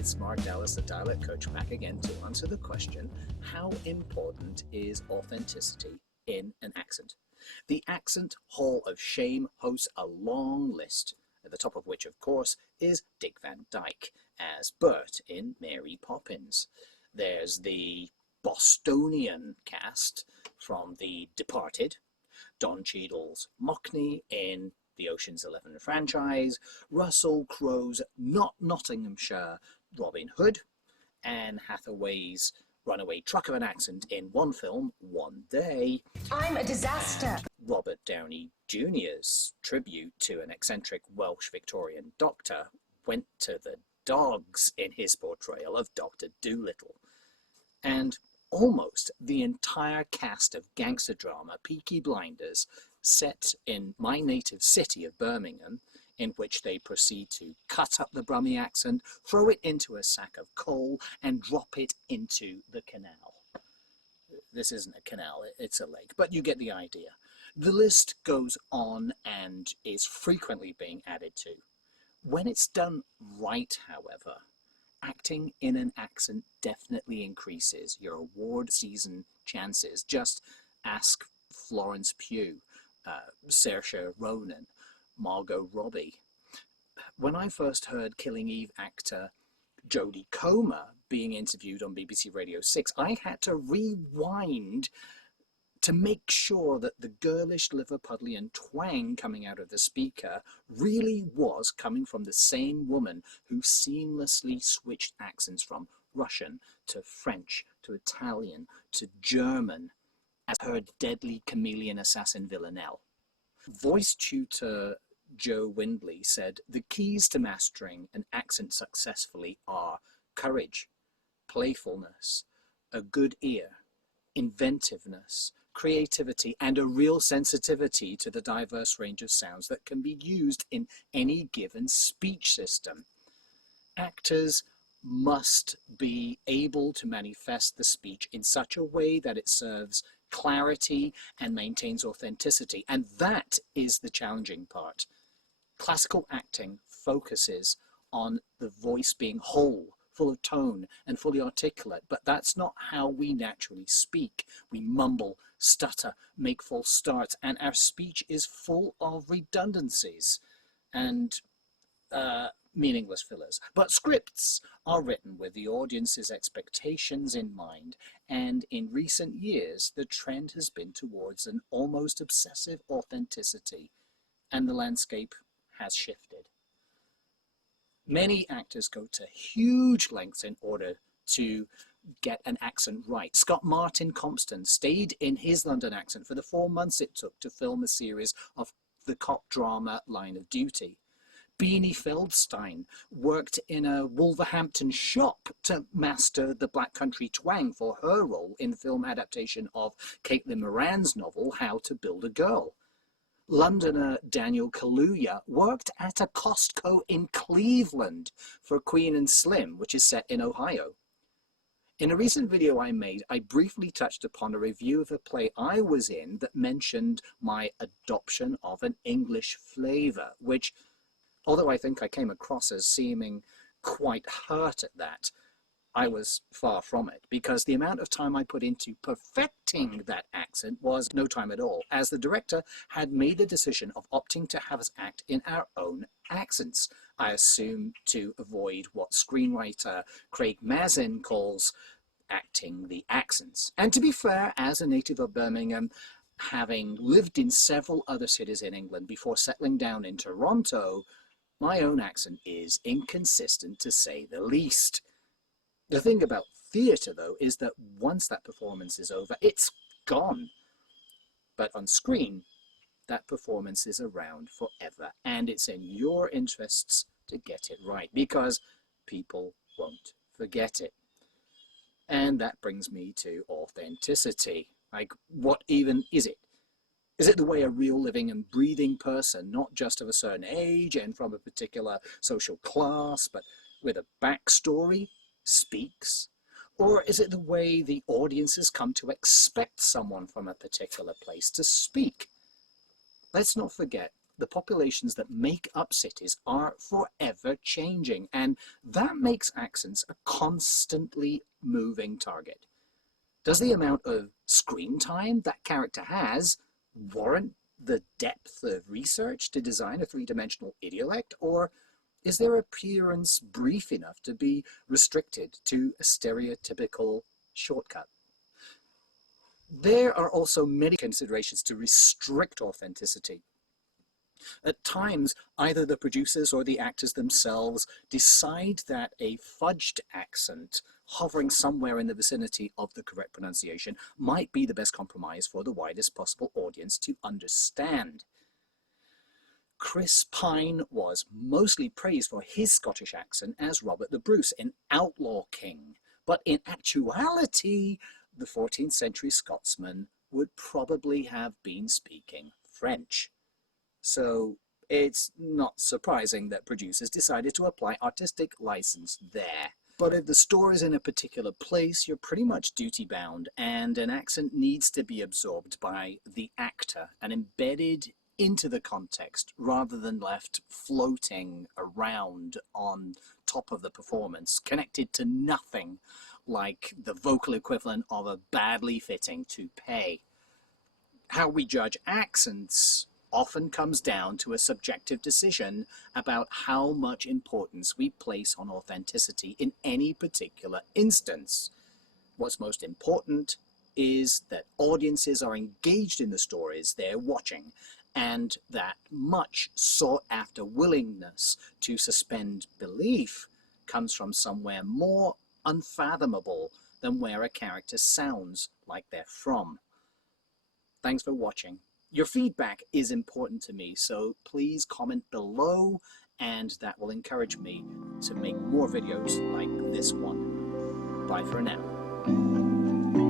it's Mark Dallas, the Dialect Coach, back again to answer the question, how important is authenticity in an accent? The Accent Hall of Shame hosts a long list, at the top of which, of course, is Dick Van Dyke as Bert in Mary Poppins. There's the Bostonian cast from The Departed, Don Cheadle's Mockney in the Ocean's 11 franchise, Russell Crowe's Not Nottinghamshire Robin Hood, Anne Hathaway's runaway truck of an accent in one film, One Day. I'm a disaster. Robert Downey Jr.'s tribute to an eccentric Welsh Victorian doctor went to the dogs in his portrayal of Dr. Dolittle. And almost the entire cast of gangster drama Peaky Blinders, set in my native city of Birmingham, in which they proceed to cut up the Brummie accent, throw it into a sack of coal, and drop it into the canal. This isn't a canal, it's a lake, but you get the idea. The list goes on and is frequently being added to. When it's done right, however, acting in an accent definitely increases your award season chances. Just ask Florence Pugh, Saoirse Ronan, Margot Robbie. When I first heard Killing Eve actor Jodie Comer being interviewed on BBC Radio 6, I had to rewind to make sure that the girlish Liverpudlian twang coming out of the speaker really was coming from the same woman who seamlessly switched accents from Russian to French to Italian to German as her deadly chameleon assassin Villanelle. Voice tutor Joe Windley said the keys to mastering an accent successfully are courage, playfulness, a good ear, inventiveness, creativity, and a real sensitivity to the diverse range of sounds that can be used in any given speech system. Actors must be able to manifest the speech in such a way that it serves clarity and maintains authenticity, and that is the challenging part. Classical acting focuses on the voice being whole, full of tone and fully articulate, but that's not how we naturally speak. We mumble, stutter, make false starts, and our speech is full of redundancies and meaningless fillers. But scripts are written with the audience's expectations in mind, and in recent years the trend has been towards an almost obsessive authenticity, and the landscape has shifted. Many actors go to huge lengths in order to get an accent right. Scott Martin Compton stayed in his London accent for the 4 months it took to film a series of the cop drama Line of Duty. Beanie Feldstein worked in a Wolverhampton shop to master the Black Country twang for her role in the film adaptation of Caitlin Moran's novel How to Build a Girl. Londoner Daniel Kaluuya worked at a Costco in Cleveland for Queen and Slim, which is set in Ohio. In a recent video I made, I briefly touched upon a review of a play I was in that mentioned my adoption of an English flavour, which, although I think I came across as seeming quite hurt at that, I was far from it, because the amount of time I put into perfecting that accent was no time at all, as the director had made the decision of opting to have us act in our own accents. I assume to avoid what screenwriter Craig Mazin calls acting the accents. And to be fair, as a native of Birmingham, having lived in several other cities in England before settling down in Toronto, my own accent is inconsistent to say the least. The thing about theatre, though, is that once that performance is over, it's gone. But on screen, that performance is around forever, and it's in your interests to get it right, because people won't forget it. And that brings me to authenticity. Like, what even is it? Is it the way a real living and breathing person, not just of a certain age and from a particular social class, but with a backstory, speaks? Or is it the way the audiences come to expect someone from a particular place to speak? Let's not forget the populations that make up cities are forever changing, and that makes accents a constantly moving target. Does the amount of screen time that character has warrant the depth of research to design a three-dimensional idiolect, or is their appearance brief enough to be restricted to a stereotypical shortcut? There are also many considerations to restrict authenticity. At times, either the producers or the actors themselves decide that a fudged accent hovering somewhere in the vicinity of the correct pronunciation might be the best compromise for the widest possible audience to understand. Chris Pine was mostly praised for his Scottish accent as Robert the Bruce in Outlaw King, but in actuality, the 14th century Scotsman would probably have been speaking French. So it's not surprising that producers decided to apply artistic license there. But if the story is in a particular place, you're pretty much duty-bound, and an accent needs to be absorbed by the actor and embedded into the context rather than left floating around on top of the performance, connected to nothing like the vocal equivalent of a badly fitting toupee. How we judge accents often comes down to a subjective decision about how much importance we place on authenticity in any particular instance. What's most important is that audiences are engaged in the stories they're watching, and that much sought-after willingness to suspend belief comes from somewhere more unfathomable than where a character sounds like they're from. Thanks for watching. Your feedback is important to me, so please comment below, and that will encourage me to make more videos like this one. Bye for now.